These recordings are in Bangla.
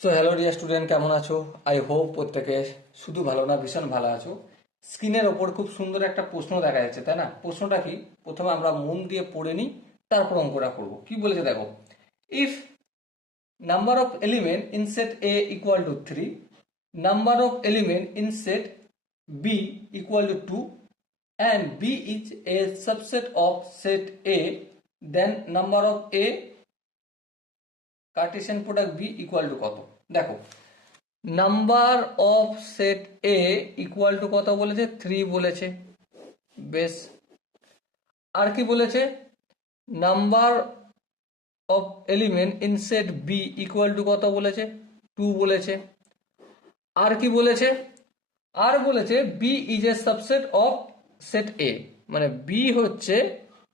সো হ্যালো ডিয়ার স্টুডেন্ট কেমন আছো? আই হোপ প্রত্যেকে শুধু ভালো না, ভীষণ ভালো আছো। স্ক্রিনের ওপর খুব সুন্দর একটা প্রশ্ন দেখা যাচ্ছে, তাই না? প্রশ্নটা কি? প্রথমে আমরা মন দিয়ে পড়ে নিই, তারপর অঙ্কটা করব। কি বলেছে দেখো? If number of element in set A equal to three number of element in set B equal to two and B is a subset of set A then number of a cartesian product B equal to কত? দেখো number of set A equal to কত বলেছে? থ্রি বলেছে। বেশ। আর কি বলেছে? Number of element in set B equal to কত বলেছে? টু বলেছে। আর কি বলেছে? আর বলেছে B is a subset of set A মানে বি হচ্ছে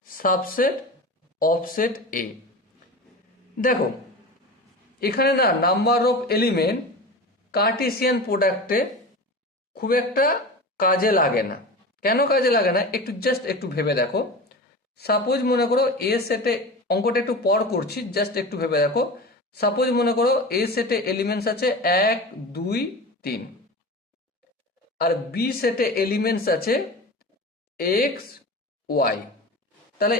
সাবসেট অফ সেট এ দেখো এখানে না নাম্বার অফ এলিমেন্ট কার্টিসিয়ান প্রোডাক্টে খুব একটা কাজে লাগে না। কেন কাজে লাগে না? একটু জাস্ট একটু ভেবে দেখো। সাপোজ মনে করো এ সেটে অঙ্কটা একটু পর করছি জাস্ট একটু ভেবে দেখো। সাপোজ মনে করো এ সেটে এলিমেন্টস আছে এক, দুই, তিন। আর বি সেটে এলিমেন্টস আছে এক্স ওয়াই তাহলে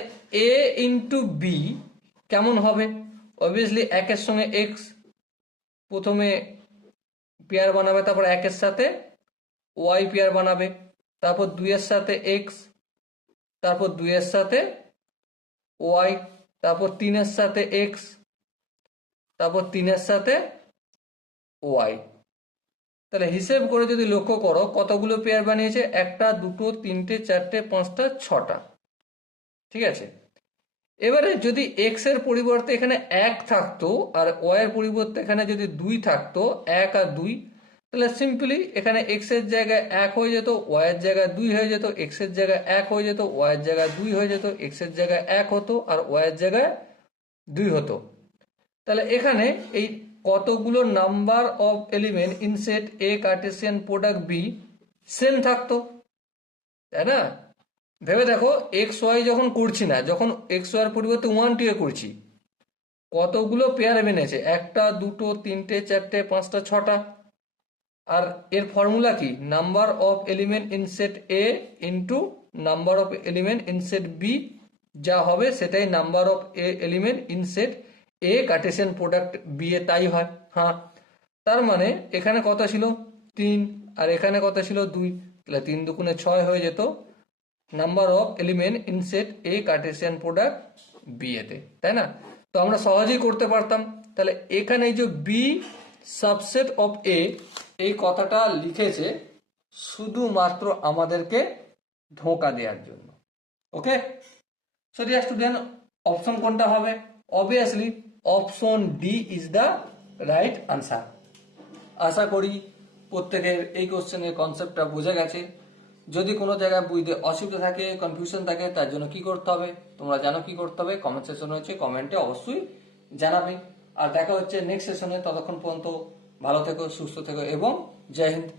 এ ইন্টু বি কেমন হবে? অবভিয়াসলি একের সঙ্গে এক্স প্রথমে পেয়ার বানাবে, তারপর একের সাথে ওয়াই পেয়ার বানাবে, তারপর দুইয়ের সাথে এক্স তারপর দুইয়ের সাথে ওয়াই তারপর তিনের সাথে এক্স তারপর তিনের সাথে ওয়াই তাহলে হিসেব করে যদি লক্ষ্য করো, কতগুলো পেয়ার বানিয়েছে? একটা, দুটো, তিনটে, চারটে, পাঁচটা, ছটা। ঠিক আছে? এবারে যদি এক্সের পরিবর্তে এখানে এক থাকতো আর ওয়াই এর পরিবর্তে এখানে যদি দুই থাকতো, এক আর দুই, তাহলে সিম্পলি এখানে এক্সের জায়গায় এক হয়ে যেত ওয়াই এর জায়গায় দুই হয়ে যেত এক্সের জায়গায় এক হয়ে যেত ওয়াই এর জায়গায় দুই হয়ে যেত এক্সের জায়গায় এক হতো আর ওয়াই এর জায়গায় দুই হতো। তাহলে এখানে এই কতগুলো number of element in set A cartesian product B same থাকতো, তাই না? ভেবে দেখো এক্স ওয়াই যখন করছি না, যখন এক্স ওয়াই পরিবর্তে ওয়ান টু এ করছি, কতগুলো পেয়ার বেনেছে? একটা, দুটো, তিনটে, চারটে, পাঁচটা, ছটা। আর এর ফর্মুলা কি? Number of element in set A into number of element in set B যা হবে সেটাই number of A element in set A cartesian product B A তাই হয়। হ্যাঁ। তার মানে এখানে কত ছিল? তিন। আর এখানে কত ছিল? দুই। তাহলে তিন দুগুণে ছয় হয়ে যেত number of element in set A cartesian product B এতে, তাই না? তো আমরা সহজেই করতে পারতাম। তাহলে এখানে যে বি সাবসেট অফ এ এই কথাটা লিখেছে শুধুমাত্র আমাদেরকে ধোঁকা দেওয়ার জন্য। Okay? So dear student option কোনটা হবে? Obviously option D is the right answer আশা করি প্রত্যেকের এই কোশ্চেনের কনসেপ্টটা বোঝা গেছে। যদি কোনো জায়গায় বুঝতে অসুবিধা থাকে কনফিউশন থাকে, তার জন্য কি করতে হবে? তোমরা জানো কি করতে হবে? কমেন্ট সেশন হচ্ছে কমেন্টে অবশ্যই জানাবে। আর দেখা হচ্ছে নেক্সট সেশনে ততক্ষণ পর্যন্ত ভালো থেকো, সুস্থ থেকো, এবং জয় হিন্দ।